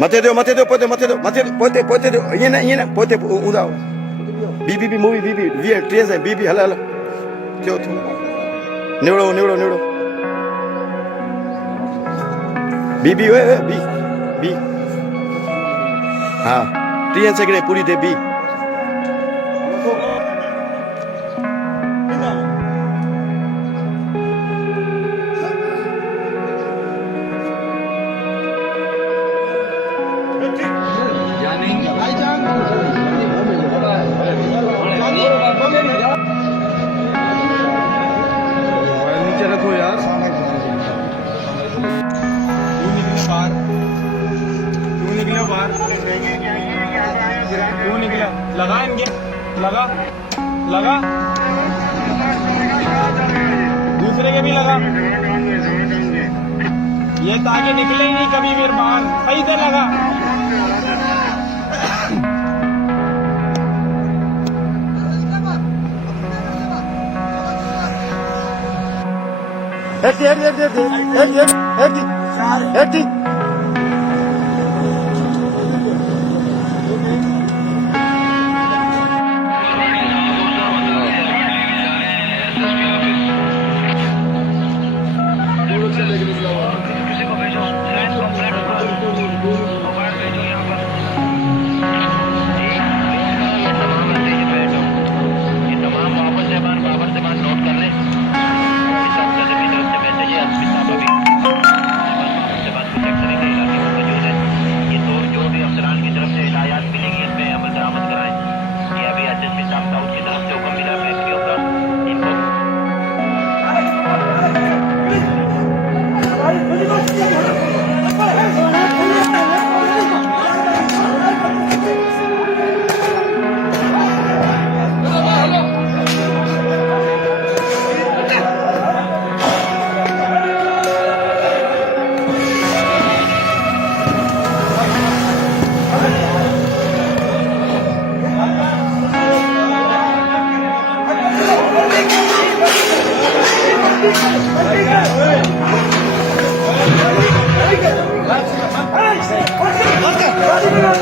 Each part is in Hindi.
मथे दो पोते दो ये ना पोते उदाओ बीबी मूवी बीबी वी ट्रेस है बीबी हला हला क्यों थू निवड़ो बीबी ओए बी हाँ ट्रेन से पूरी दे बी नीचे रखो यार। क्यों निकले बाहर? क्यों निकला? लगा इनके लगा दूसरे के भी लगा। ये ताकि निकले ही नहीं कभी भी बाहर। सही से लगा।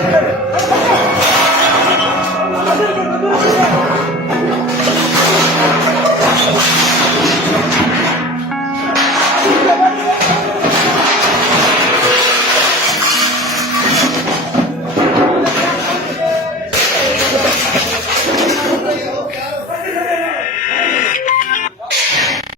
Hey!